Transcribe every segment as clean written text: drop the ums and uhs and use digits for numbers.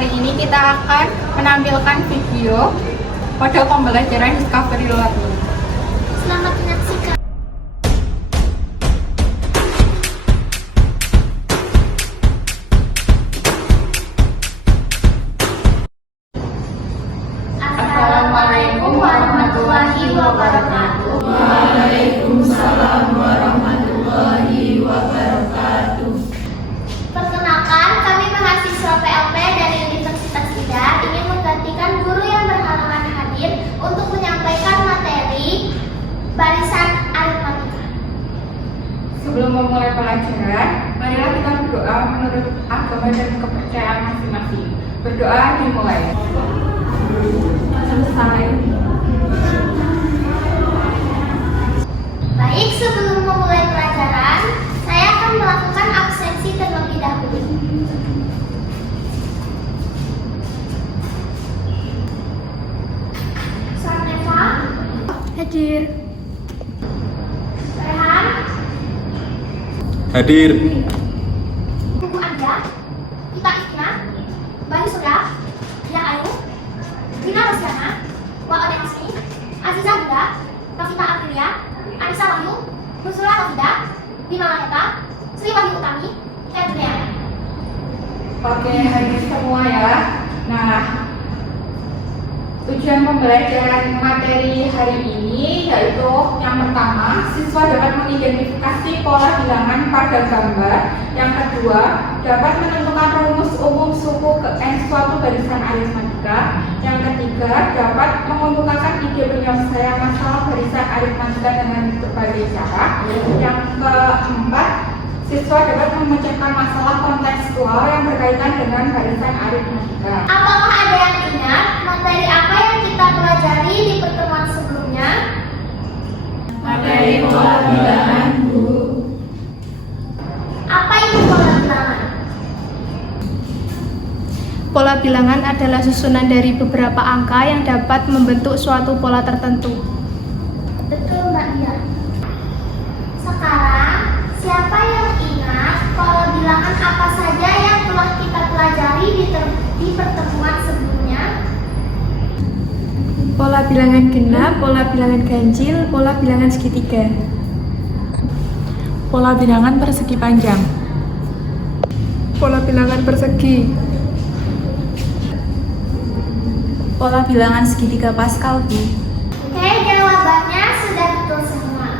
kali ini kita akan menampilkan video model pembelajaran Discovery Learning. Selamat menyaksikan. Assalamualaikum warahmatullahi wabarakatuh. Waalaikumsalam warahmatullahi wabarakatuh. Perkenalkan, kami mahasiswa PLP dari Universitas IDA ingin menggantikan guru yang berhalangan hadir untuk menyampaikan materi barisan aritmatika. Sebelum memulai pelajaran, marilah kita berdoa menurut agama dan kepercayaan masing-masing. Berdoa dimulai. Selesai. Baik, sebelum memulai pelajaran, saya akan melakukan absensi terlebih dahulu. Sarneva, Hadir. Rehan, Hadir. Buku Anda, Kita Istina, Bayu Surya, Dia Ayu, Dina Rosiana, Wa Odensi, Aziza Gida, Novita Aprilia, Anissa Wahyu, Nusula Novida, Bima Maheta, Sri Wahyu Utami, Edriana. Oke, hadir semua ya. Nah, tujuan pembelajaran materi hari ini yaitu yang pertama, siswa dapat mengidentifikasi pola bilangan pada gambar. Yang kedua, dapat menentukan rumus umum suku ke N suatu barisan aritmatika. Yang ketiga, dapat mengemukakan ide penyelesaian masalah barisan aritmatika dengan berbagai cara. Yang keempat, siswa dapat memecahkan masalah kontekstual yang berkaitan dengan barisan aritmatika. Apakah ada yang ingat materi apa yang kita pelajari di pertemuan sebelumnya? Materi pola bilangan, Bu. Apa itu pola bilangan? Pola bilangan adalah susunan dari beberapa angka yang dapat membentuk suatu pola tertentu. Betul, Mbak Dia. Sekarang, siapa yang ingat pola bilangan apa saja yang telah kita pelajari di pertemuan sebelumnya? Pola bilangan genap, pola bilangan ganjil, pola bilangan segitiga. Pola bilangan persegi panjang. Pola bilangan persegi. Pola bilangan segitiga Pascal, Bu. Oke, jawabannya sudah betul semua.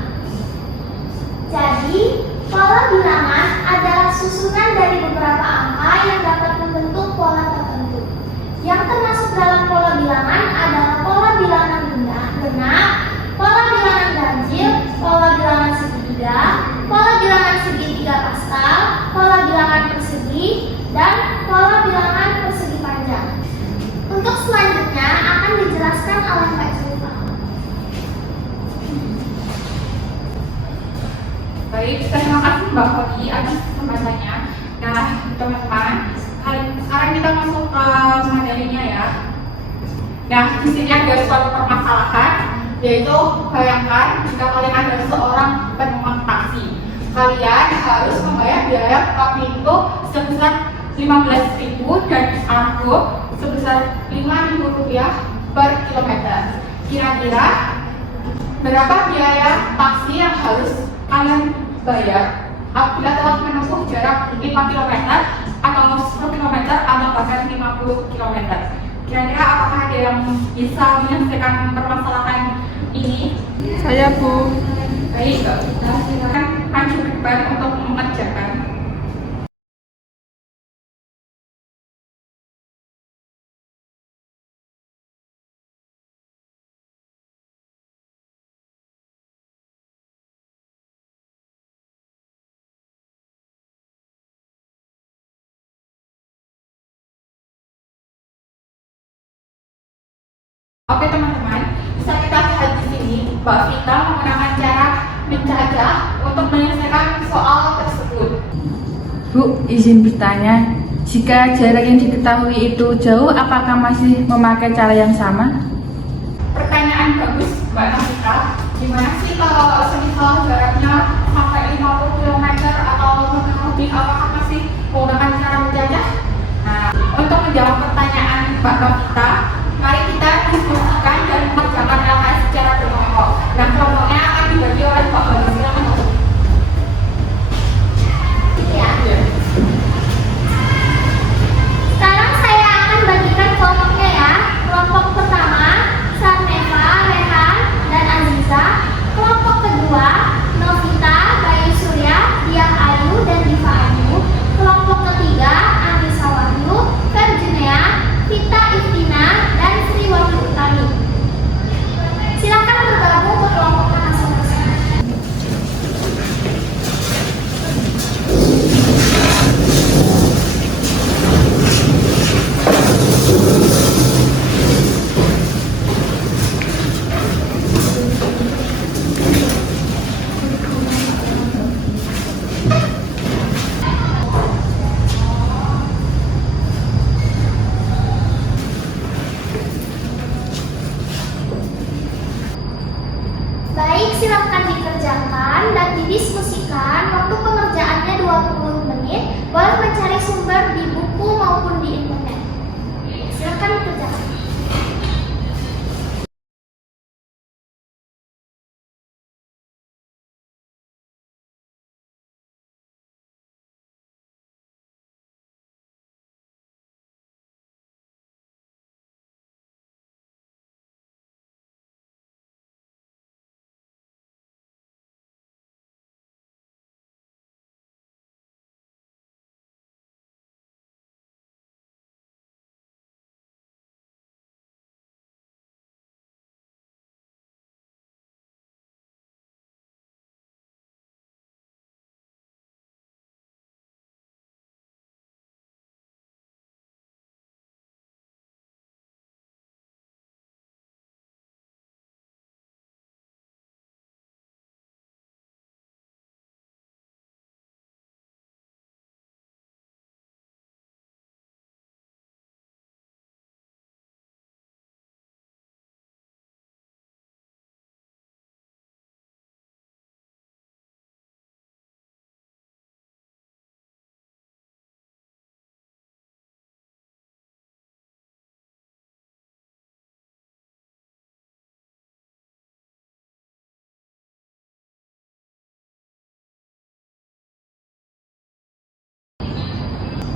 Jadi, pola bilangan adalah susunan dari beberapa angka yang dapat membentuk pola tertentu. Yang termasuk dalam pola bilangan adalah pola bilangan genap, pola bilangan ganjil, pola bilangan segitiga, pola bilangan segitiga Pascal, pola bilangan persegi, dan pola bilangan persegi panjang. Untuk selanjutnya akan dijelaskan oleh Mbak Zulfa. Baik, terima kasih Mbak Kodi atas kesempatannya. Nah, teman-teman, sekarang kita masuk ke materinya ya. Nah, di sini ada suatu permasalahan, yaitu bayangkan jika kalian adalah seorang penumpang taksi. Kalian harus membayar biaya per pintu sebesar 15.000 dan argo sebesar Rp5.000 per kilometer. Kira-kira berapa biaya taksi yang harus kalian bayar apabila telah menempuh jarak 5 km atau 10 km atau bahkan 50 km? Kira-kira apakah ada yang bisa menyelesaikan permasalahan ini? Saya, Bu. Baik, kita silakan maju ke depan untuk mengerjakan. Oke teman-teman, bisa kita lihat di sini Mbak Vita menggunakan cara menjajah untuk menyelesaikan soal tersebut. Bu, izin bertanya, jika jarak yang diketahui itu jauh, apakah masih memakai cara yang sama? Pertanyaan bagus Mbak Nafita. Gimana sih kalau semisal jaraknya sampai 50 km atau lebih, apakah masih menggunakan cara menjajah? Nah, untuk menjawab pertanyaan didiskusikan, waktu pengerjaannya 20 menit, boleh mencari sumber di buku maupun di internet. Silakan dikerjakan.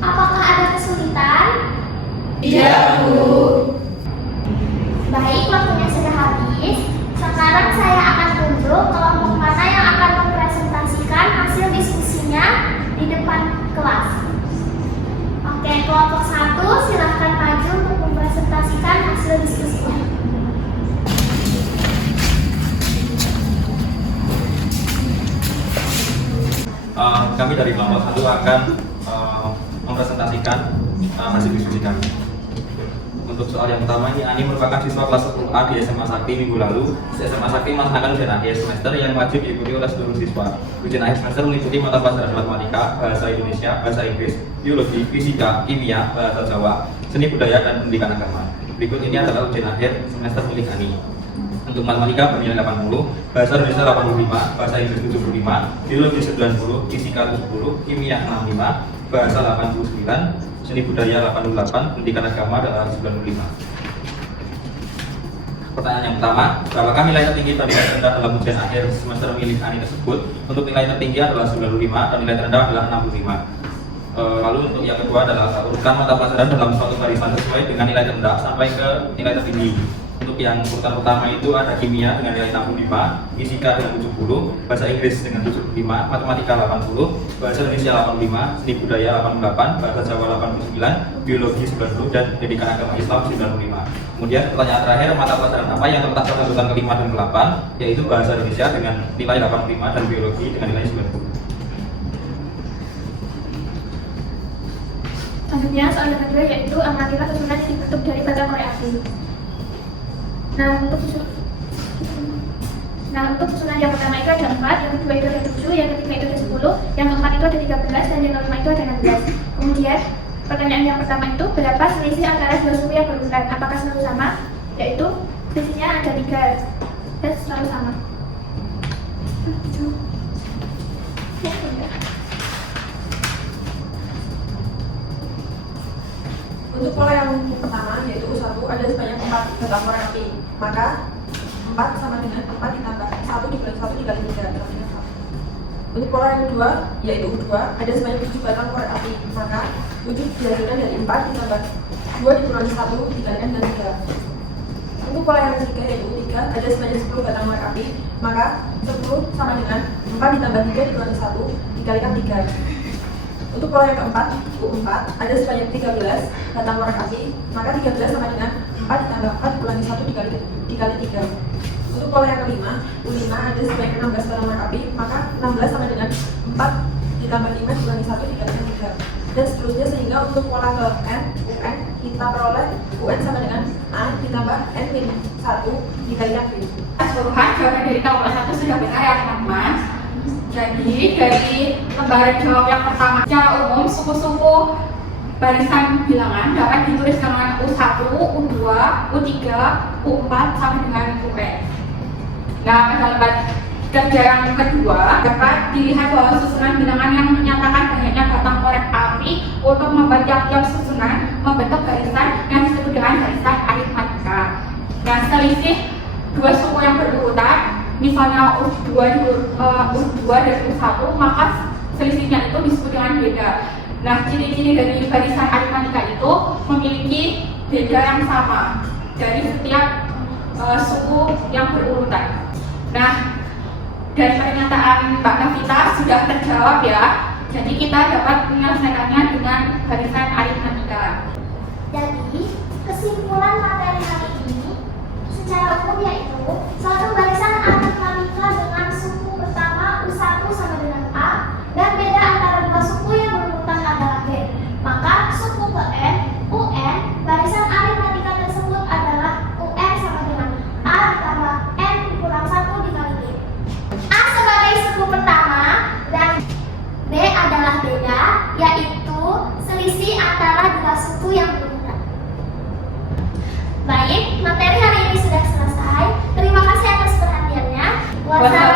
Apakah ada kesulitan? Iya, Bu. Baik, waktunya sudah habis. Sekarang saya akan tunjuk kelompok mana yang akan mempresentasikan hasil diskusinya di depan kelas. Oke, kelompok 1 silahkan maju untuk mempresentasikan hasil diskusinya. Kami dari kelompok 1 akan mempresentasikan hasil diskusi kami. Untuk soal yang pertama, ini Ani merupakan siswa kelas 10A di SMA Sakti minggu lalu. SMA Sakti melaksanakan ujian akhir semester yang wajib diikuti oleh seluruh siswa. Ujian akhir semester meliputi mata pelajaran matematika, bahasa Indonesia, bahasa Inggris, biologi, fisika, kimia, bahasa Jawa, seni budaya, dan pendidikan agama. Berikut ini adalah ujian akhir semester milik Ani. Untuk matematika bernilai 80, bahasa Indonesia 85, bahasa Inggris 75, biologi 90, fisika 70, kimia 65, bahasa 89, seni budaya 88, pendidikan agama adalah 95. Pertanyaan yang pertama, berapakah nilai tertinggi dan nilai terendah dalam ujian akhir semester milik Ani tersebut? Untuk nilai tertinggi adalah 95 dan nilai terendah adalah 65. Lalu untuk yang kedua adalah urutan mata pelajaran dalam suatu barisan sesuai dengan nilai terendah sampai ke nilai tertinggi. Untuk yang urutan pertama itu ada kimia dengan nilai 65, fisika dengan 70, bahasa Inggris dengan 75, matematika 80, bahasa Indonesia 85, seni budaya 88, bahasa Jawa 89, biologi 90, dan pendidikan agama Islam 95. Kemudian pertanyaan terakhir, mata pelajaran apa yang terletak pada urutan ke-5 dan ke-8, yaitu bahasa Indonesia dengan nilai 85 dan biologi dengan nilai 90. Selanjutnya soal yang kedua yaitu amatilah susunan yang dibentuk dari batang korek api. Nah untuk susunan yang pertama itu ada 4, yang kedua itu ada 7, yang ketiga itu ada 10, yang keempat itu ada 13, dan yang kelima itu ada 16. Kemudian pertanyaan yang pertama itu berapa selisih antara dua suku yang berurutan? Apakah selalu sama? Yaitu selisihnya ada 3 dan selalu sama. Untuk pola yang pertama yaitu U1 ada sebanyak 4 batang korek api, maka 4 sama dengan 4 ditambah 1 dikali 1 dikali 3 sama dengan 1. Untuk pola yang kedua yaitu U2 ada sebanyak 7 batang korek api, maka 7 dihasilkan dari 4 ditambah 2 dikurangi 1 dikalikan dengan 3. Untuk pola yang ketiga yaitu U3 ada sebanyak 10 batang korek api, maka 10 sama dengan 4 ditambah 3 dikurangi 1 dikalikan 3. Untuk pola yang keempat, U4, ada sebanyak 13 batang korek api, maka 13 sama dengan 4 ditambah 4 dikurangi 1 dikali 3. Untuk pola yang kelima, U5, ada sebanyak 16 batang korek api, maka 16 sama dengan 4 ditambah 5 dikurangi 1 dikalikan 3. Dan seterusnya sehingga untuk pola ke N, UN, kita peroleh UN sama dengan A ditambah N min 1 dikalikan B. Keseluruhan jawaban dari nomor 1 sudah benar ya teman-teman. Jadi dari lembaran jawab yang pertama, secara umum suku-suku barisan bilangan dapat ditulis dengan U1, U2, U3, U4 sampai dengan UN. Nah, pada lembar Dan yang kedua, dapat dilihat bahwa susunan bilangan yang menyatakan banyaknya batang korek api untuk membuat tiap-tiap susunan membentuk barisan yang disebut dengan barisan aritmatika. Nah, selisih dua suku yang berurutan, misalnya U2 dan U1, maka selisihnya itu disebut dengan beda. Nah, ciri-ciri dari barisan aritmatika itu memiliki beda yang sama dari setiap suku yang berurutan. Nah, dari pernyataan Mbak Navita sudah terjawab ya. Jadi kita dapat menyelesaikannya dengan barisan aritmatika. Jadi, kesimpulan materi hari ini secara umum yaitu suatu barisan aritmatika dengan suku pertama U1 sama dengan A dan beda antara dua suku yang berurutan adalah B. Maka suku ke N, UN, barisan aritmatika tersebut adalah UN sama dengan A ditambah N dikurang 1 dikali B. A sebagai suku pertama dan B adalah beda, yaitu selisih antara dua suku yang berurutan. Baik, materi hari ini sudah selesai. Terima kasih atas perhatiannya. Wassalamualaikum.